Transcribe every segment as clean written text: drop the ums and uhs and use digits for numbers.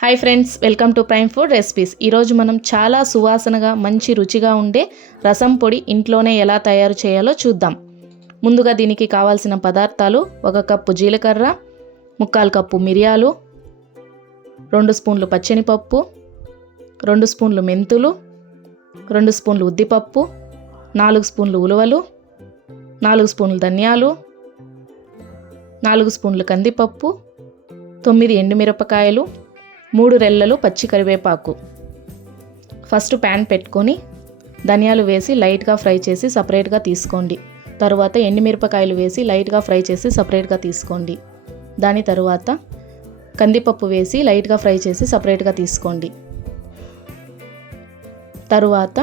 Hi friends, welcome to prime food recipes. ఈరోజు మనం చాలా సువాసనగా మంచి రుచిగా ఉండే రసం పొడి ఇంట్లోనే ఎలా తయారు చేయాలో చూద్దాం. ముందుగా దీనికి కావాల్సిన పదార్థాలు: 1 కప్పు జీలకర్ర, 3/4 కప్పు మిరియాలు, 2 స్పూన్లు పచ్చెనిపప్పు, 2 స్పూన్లు మెంతులు, 2 స్పూన్లు ఉద్దిపప్పు, 4 స్పూన్లు ఉలవలు, 4 స్పూన్లు ధనియాలు, 4 స్పూన్లు కందిపప్పు, 9 ఎండుమిరపకాయలు, 3 రెల్లలు పచ్చి కరివేపాకు. ఫస్ట్ ప్యాన్ పెట్టుకొని ధనియాలు వేసి లైట్గా ఫ్రై చేసి సపరేట్గా తీసుకోండి. తరువాత ఎండుమిరపకాయలు వేసి లైట్గా ఫ్రై చేసి సపరేట్గా తీసుకోండి. దాని తరువాత కందిపప్పు వేసి లైట్గా ఫ్రై చేసి సపరేట్గా తీసుకోండి. తరువాత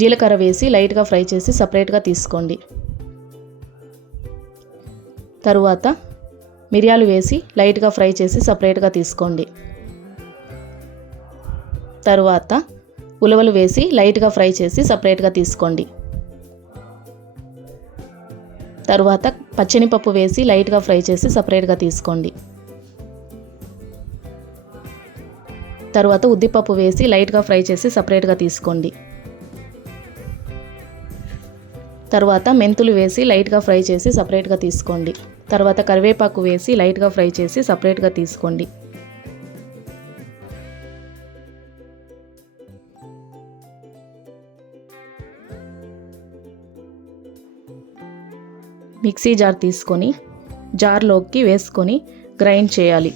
జీలకర్ర వేసి లైట్గా ఫ్రై చేసి సపరేట్గా తీసుకోండి. తరువాత మిరియాలు వేసి లైట్గా ఫ్రై చేసి సపరేట్గా తీసుకోండి. తరువాత ఉలవలు వేసి లైట్గా ఫ్రై చేసి సపరేట్గా తీసుకోండి. తరువాత పచ్చెనిపప్పు వేసి లైట్గా ఫ్రై చేసి సపరేట్గా తీసుకోండి. తరువాత ఉద్దిపప్పు వేసి లైట్గా ఫ్రై చేసి సపరేట్గా తీసుకోండి. తరువాత మెంతులు వేసి లైట్గా ఫ్రై చేసి సపరేట్గా తీసుకోండి. తర్వాత కరివేపాకు వేసి లైట్గా ఫ్రై చేసి సపరేట్గా తీసుకోండి. మిక్సీ జార్ తీసుకొని జార్లోకి వేసుకొని గ్రైండ్ చేయాలి.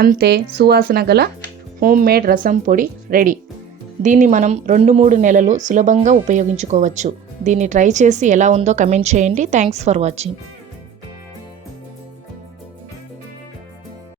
అంతే, సువాసన గల హోమ్ మేడ్ రసం పొడి రెడీ. దీన్ని మనం 2-3 నెలలు సులభంగా ఉపయోగించుకోవచ్చు. దీన్ని ట్రై చేసి ఎలా ఉందో కమెంట్ చేయండి. Thanks for watching.